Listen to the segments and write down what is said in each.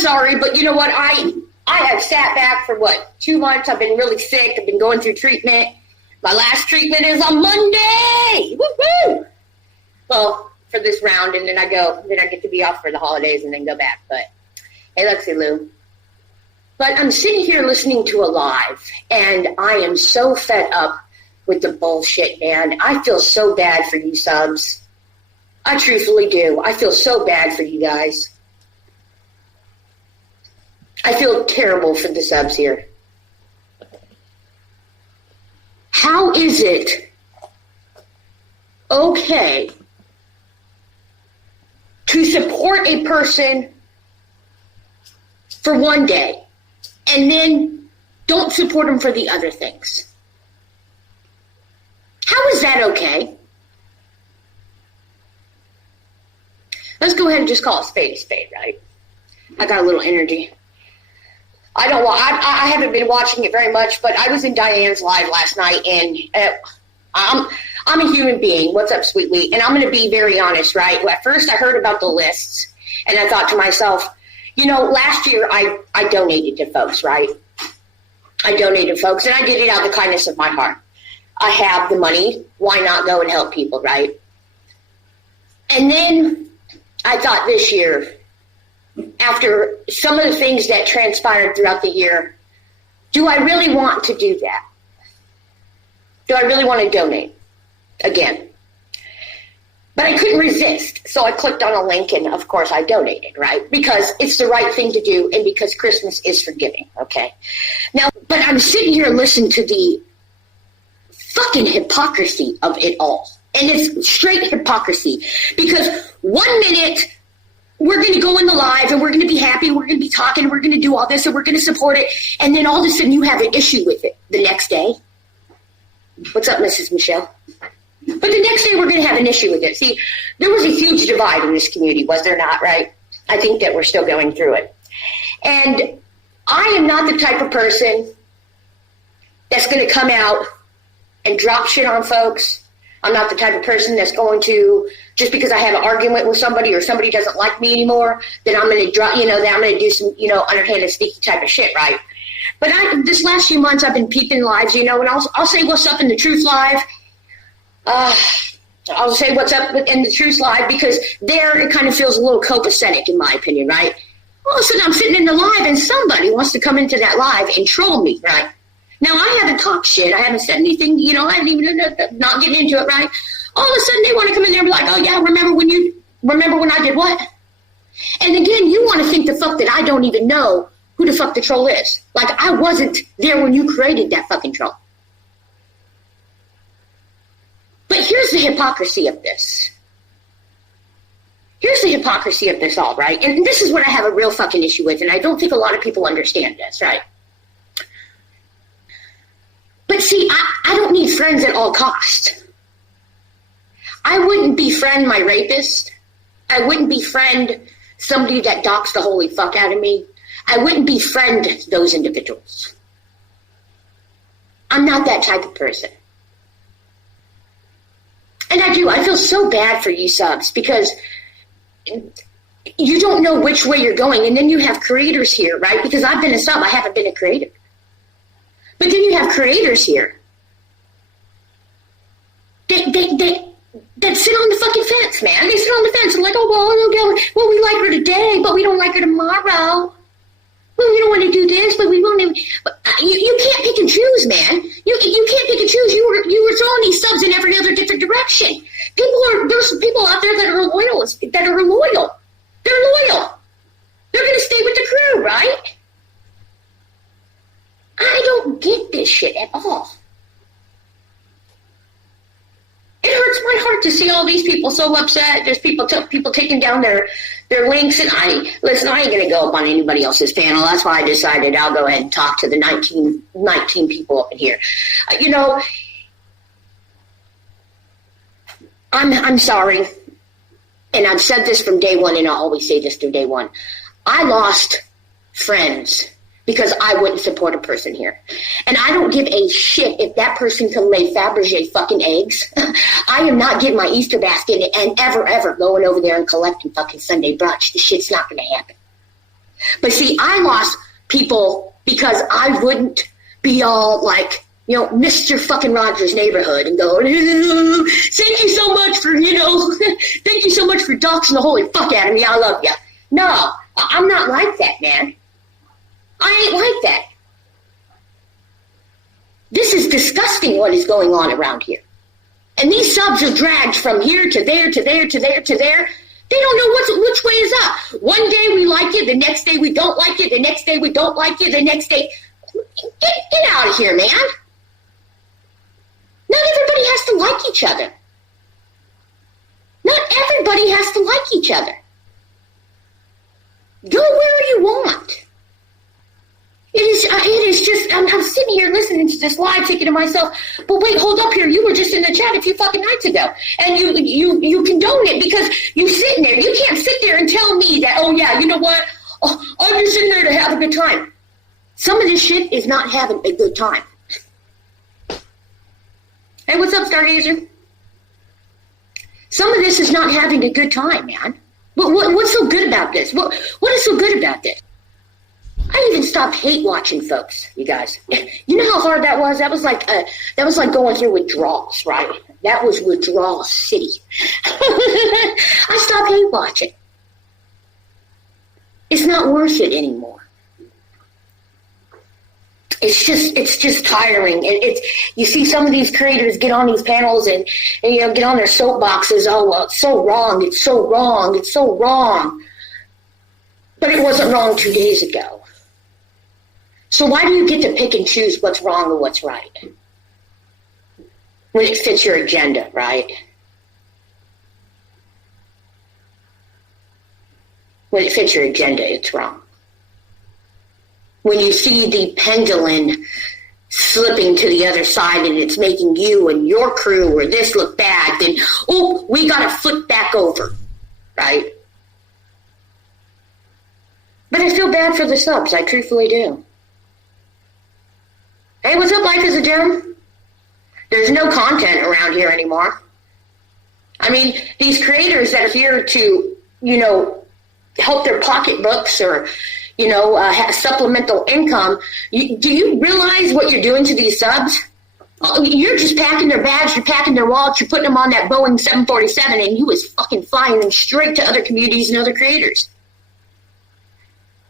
sorry, but you know what? I have sat back for 2 months. I've been really sick. I've been going through treatment. My last treatment is on Monday. Woo-hoo! Well, for this round, and then I get to be off for the holidays and then go back. But hey, Lexi Lou. But I'm sitting here listening to a live, and I am so fed up with the bullshit, man. I feel so bad for you subs. I truthfully do. I feel so bad for you guys. I feel terrible for the subs here. How is it okay to support a person for one day and then don't support them for the other things? How is that okay? Let's go ahead and just call a spade, right? I got a little energy. I haven't been watching it very much, but I was in Diane's live last night, and I'm a human being. What's up, sweetly? And I'm going to be very honest, right? At first, I heard about the lists, and I thought to myself, last year I donated to folks, right? I donated folks, and I did it out of the kindness of my heart. I have the money. Why not go and help people, right? And then I thought this year, after some of the things that transpired throughout the year, do I really want to do that? Do I really want to donate again? But I couldn't resist, so I clicked on a link, and of course I donated, right? Because it's the right thing to do, and because Christmas is forgiving, okay? Now, but I'm sitting here listening to the fucking hypocrisy of it all. And it's straight hypocrisy. Because 1 minute, we're going to go in the live, and we're going to be happy, we're going to be talking, we're going to do all this, and we're going to support it, and then all of a sudden you have an issue with it the next day. What's up, Mrs. Michelle? But the next day we're going to have an issue with it. See, there was a huge divide in this community, was there not, right? I think that we're still going through it. And I am not the type of person that's going to come out and drop shit on folks. I'm not the type of person that's going to, just because I have an argument with somebody or somebody doesn't like me anymore, then I'm going to drop, that I'm going to do some, underhanded, sneaky type of shit, right? But this last few months I've been peeping lives, and I'll say what's up in the Truth Live. I'll say what's up in the Truth Live because there it kind of feels a little copacetic in my opinion, right? All of a sudden I'm sitting in the live and somebody wants to come into that live and troll me, right? Now, I haven't talked shit. I haven't said anything, I haven't even, not getting into it, right? All of a sudden, they want to come in there and be like, oh, yeah, remember when I did what? And again, you want to think the fuck that I don't even know who the fuck the troll is. Like, I wasn't there when you created that fucking troll. But here's the hypocrisy of this. Here's the hypocrisy of this all, right? And this is what I have a real fucking issue with, and I don't think a lot of people understand this, right? But see, I don't need friends at all costs. I wouldn't befriend my rapist. I wouldn't befriend somebody that docks the holy fuck out of me. I wouldn't befriend those individuals. I'm not that type of person. And I feel so bad for you subs because you don't know which way you're going. And then you have creators here, right? Because I've been a sub, I haven't been a creator. But then you have creators here that sit on the fucking fence, man. They sit on the fence and like, well, we like her today, but we don't like her tomorrow. Well, we don't want to do this, but we won't. You can't pick and choose, man. You can't pick and choose. You were throwing these subs in every other different direction. There's people out there that are loyal. They're loyal. They're going to stay with the crew, right? I don't get this shit at all. It hurts my heart to see all these people so upset. There's people taking down their links, and I ain't going to go up on anybody else's panel. That's why I decided I'll go ahead and talk to the 19 people up in here. I'm sorry, and I've said this from day one, and I'll always say this through day one. I lost friends because I wouldn't support a person here. And I don't give a shit if that person can lay Fabergé fucking eggs. I am not getting my Easter basket and ever going over there and collecting fucking Sunday brunch. This shit's not going to happen. But see, I lost people because I wouldn't be all like, Mr. fucking Rogers' Neighborhood and go, thank you so much for, thank you so much for doxing the holy fuck out of me. I love you. No, I'm not like that, man. I ain't like that. This is disgusting what is going on around here. And these subs are dragged from here to there, to there, to there, to there. They don't know which way is up. One day we like it, the next day we don't like it, the next day we don't like it, the next day... Get out of here, man. Not everybody has to like each other. Not everybody has to like each other. Go where you want. It is just, I'm sitting here listening to this live thinking to myself, but wait, hold up here. You were just in the chat a few fucking nights ago. And you condone it because you sitting there. You can't sit there and tell me that, oh yeah, you know what? Oh, I'm just sitting there to have a good time. Some of this shit is not having a good time. Hey, what's up, Stargazer? Some of this is not having a good time, man. What's so good about this? What is so good about this? I even stopped hate watching folks, you guys. You know how hard that was? That was like going through withdrawals, right? That was withdrawal city. I stopped hate watching. It's not worth it anymore. It's just tiring. You see some of these creators get on these panels and get on their soapboxes. Oh, well, it's so wrong. It's so wrong. It's so wrong. But it wasn't wrong 2 days ago. So why do you get to pick and choose what's wrong and what's right? When it fits your agenda, right? When it fits your agenda, it's wrong. When you see the pendulum slipping to the other side and it's making you and your crew or this look bad, then, oh, we got to flip back over, right? But I feel bad for the subs. I truthfully do. Hey, what's up, Life is a Gem? There's no content around here anymore. I mean, these creators that are here to, help their pocketbooks or, have supplemental income, do you realize what you're doing to these subs? You're just packing their bags, you're packing their wallets, you're putting them on that Boeing 747, and you is fucking flying them straight to other communities and other creators.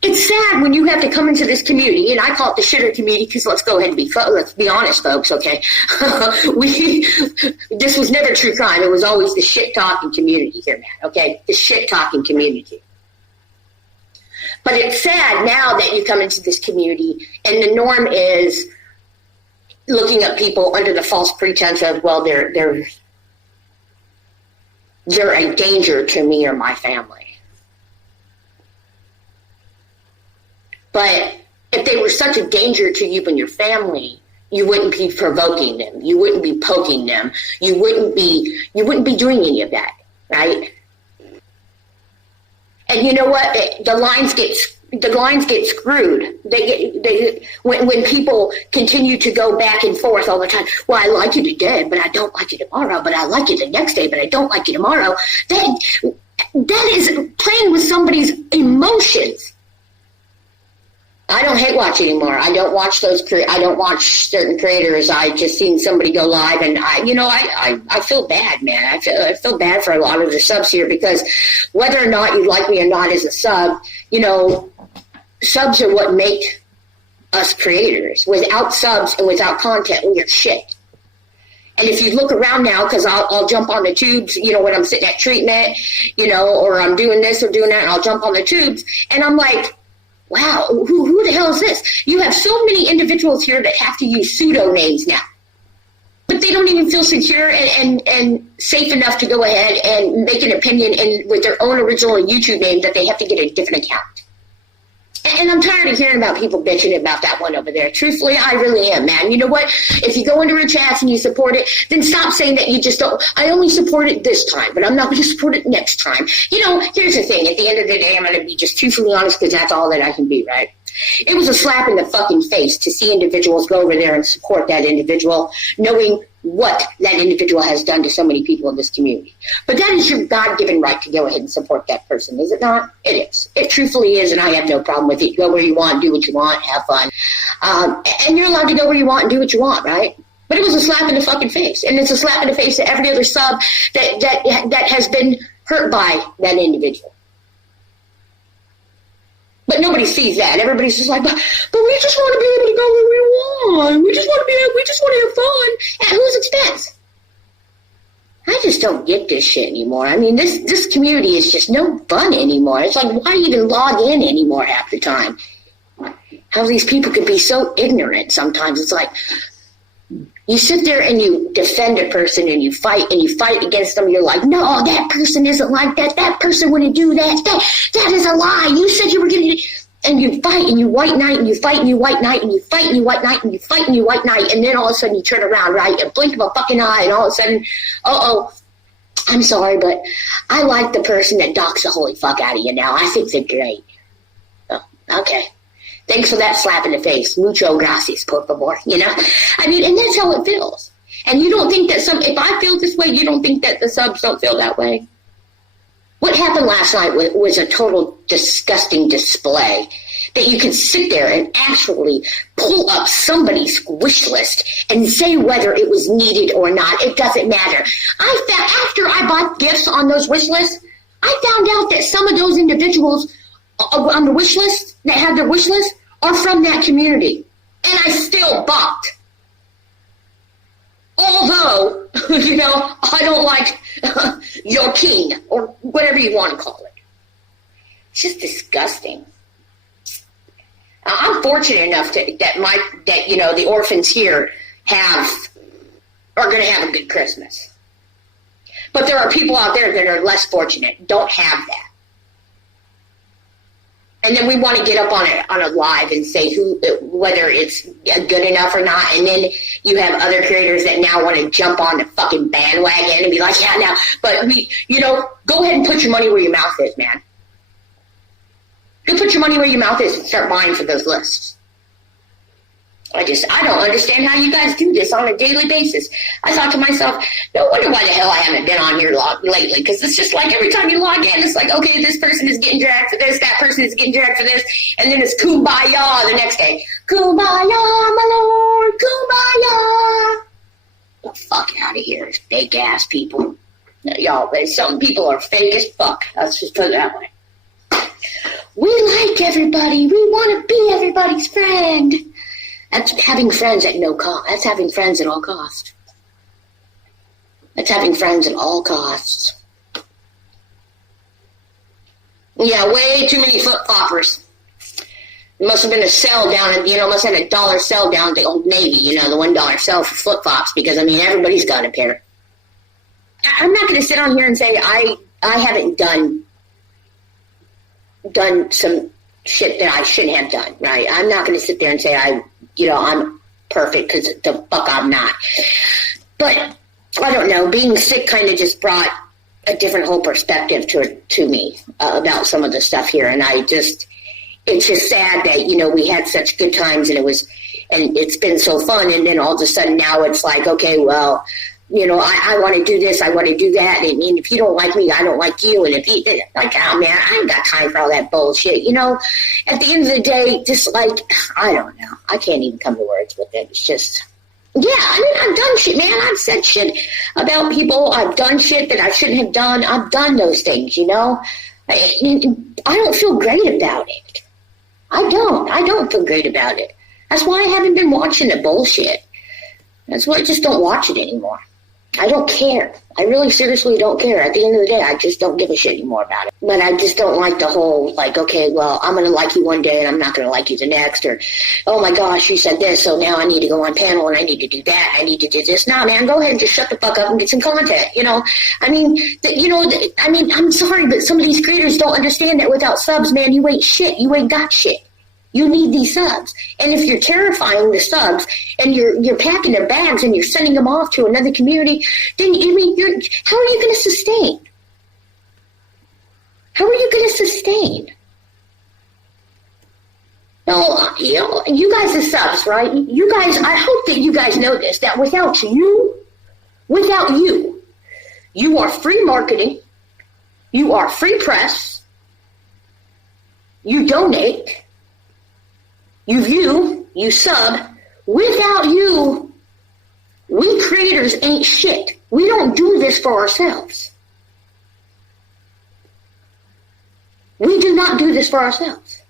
It's sad when you have to come into this community, and I call it the shitter community because let's go ahead and let's be honest, folks, okay? This was never true crime. It was always the shit-talking community here, man, okay? The shit-talking community. But it's sad now that you come into this community, and the norm is looking at people under the false pretense of, well, they're a danger to me or my family. But if they were such a danger to you and your family, you wouldn't be provoking them. You wouldn't be poking them. You wouldn't be doing any of that, right? And you know what? The lines get screwed. When people continue to go back and forth all the time. Well, I like you today, but I don't like you tomorrow. But I like you the next day, but I don't like you tomorrow. That is playing with somebody's emotions. I don't hate watch anymore. I don't watch I don't watch certain creators. I just seen somebody go live, and I feel bad, man. I feel bad for a lot of the subs here because whether or not you like me or not as a sub, subs are what make us creators. Without subs and without content, we are shit. And if you look around now, because I'll jump on the tubes, when I'm sitting at treatment, or I'm doing this or doing that, and I'll jump on the tubes, and I'm like, wow, who the hell is this? You have so many individuals here that have to use pseudo names now. But they don't even feel secure and safe enough to go ahead and make an opinion with their own original YouTube name that they have to get a different account. And I'm tired of hearing about people bitching about that one over there. Truthfully, I really am, man. You know what? If you go into a chat and you support it, then stop saying that you just don't. I only support it this time, but I'm not going to support it next time. Here's the thing. At the end of the day, I'm going to be just truthfully honest because that's all that I can be, right? It was a slap in the fucking face to see individuals go over there and support that individual, knowing what that individual has done to so many people in this community. But that is your God-given right to go ahead and support that person, is it not? It is. It truthfully is, and I have no problem with it. Go where you want, do what you want, have fun. And you're allowed to go where you want and do what you want, right? But it was a slap in the fucking face. And it's a slap in the face to every other sub that has been hurt by that individual. But nobody sees that. Everybody's just like, but we just want to be able to go where we want. We just want to have fun. At whose expense? I just don't get this shit anymore. I mean, this community is just no fun anymore. It's like, why even log in anymore half the time? How these people could be so ignorant sometimes. It's like, you sit there and you defend a person and you fight against them. You're like, no, that person isn't like that. That person wouldn't do that. That is a lie. You said you were going to... And you fight and you white knight and you fight and you white knight and you fight and you white knight and you fight and you white knight. And then all of a sudden you turn around, right? You blink of a fucking eye and all of a sudden, I'm sorry, but I like the person that docks the holy fuck out of you now. I think they're great. Oh, okay. Thanks for that slap in the face. Mucho gracias, por favor. You know? I mean, and that's how it feels. And you don't think that if I feel this way, you don't think that the subs don't feel that way? What happened last night was a total disgusting display that you could sit there and actually pull up somebody's wish list and say whether it was needed or not. It doesn't matter. After I bought gifts on those wish lists, I found out that some of those individuals on the wish list that had their wish list are from that community. And I still bought. Although, you know, I don't like your king or whatever you want to call it. It's just disgusting. I'm fortunate enough that the orphans here are going to have a good Christmas. But there are people out there that are less fortunate, don't have that. And then we want to get up on a live and say whether it's good enough or not. And then you have other creators that now want to jump on the fucking bandwagon and be like, yeah, now, but go ahead and put your money where your mouth is, man. Go put your money where your mouth is and start buying for those lists. I don't understand how you guys do this on a daily basis. I thought to myself, no wonder why the hell I haven't been on here lately, because it's just like every time you log in, it's like, okay, this person is getting dragged for this, that person is getting dragged for this, and then it's kumbaya the next day. Kumbaya, my lord, kumbaya. Get the fuck out of here, fake ass people. Y'all, some people are fake as fuck. Let's just put it that way. We like everybody. We want to be everybody's friend. That's having friends at no cost. That's having friends at all costs. That's having friends at all costs. Yeah, way too many flip-floppers. It must have been a sell down at, must have been a $1 sell down at the Old Navy, the $1 sell for flip-flops, because, everybody's got a pair. I'm not going to sit on here and say I haven't done some shit that I shouldn't have done, right? I'm not going to sit there and say I'm perfect, because the fuck I'm not. But I don't know. Being sick kind of just brought a different whole perspective to me about some of the stuff here, and it's just sad that we had such good times, and it's been so fun, and then all of a sudden now it's like, okay, well, I want to do this, I want to do that, and if you don't like me, I don't like you, and if you, like, oh man, I ain't got time for all that bullshit, at the end of the day, just like, I don't know, I can't even come to words with it, it's just, yeah, I've done shit, man, I've said shit about people, I've done shit that I shouldn't have done, I've done those things, I don't feel great about it, I don't feel great about it, that's why I haven't been watching the bullshit, that's why I just don't watch it anymore. I don't care. I really seriously don't care. At the end of the day, I just don't give a shit anymore about it. But I just don't like the whole, like, okay, well, I'm going to like you one day and I'm not going to like you the next. Or, oh my gosh, you said this, so now I need to go on panel and I need to do that. I need to do this. Nah, man, go ahead and just shut the fuck up and get some content, I'm sorry, but some of these creators don't understand that without subs, man, you ain't shit. You ain't got shit. You need these subs. And if you're terrifying the subs and you're packing their bags and you're sending them off to another community, then, how are you going to sustain? How are you going to sustain? No, you guys are subs, right? You guys, I hope that you guys know this, that without you, Without you, you are free marketing, you are free press, you donate, you view, you sub. Without you, we creators ain't shit. We don't do this for ourselves. We do not do this for ourselves.